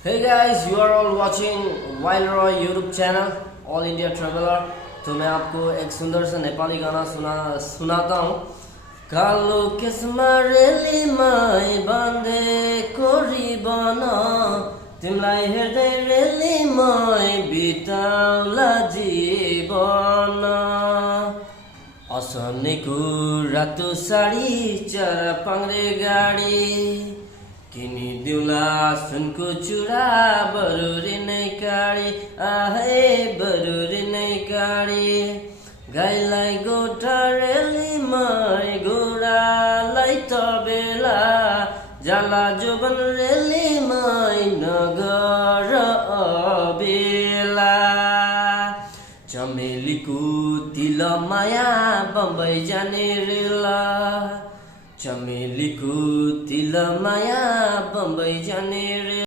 Hey guys, you are all watching Wild Roy YouTube channel All India Traveler। तो मैं आपको एक सुंदर सा नेपाली गाना सुनाता हूँ। कालो केसमा रेलीमाई बाँधेको रिबन, तिमीलाई हेर्दै रेलीमाई बिताउला जीवन। असनेको रातो साडी चरा पाङ्रे गाडी, किनिदिउँला सुनको चुडा बरुरी नै काडी, आहे बरुरी नै काडी। गाईलाई गोठा रेलीमाई घोडालाई तबेला, जाला जोबन रेलीमाई नगर अबेला। चमेलीको तिल माया बम्बई जाने रेला, चमेलीको तिल माया बम्बई जाने रे।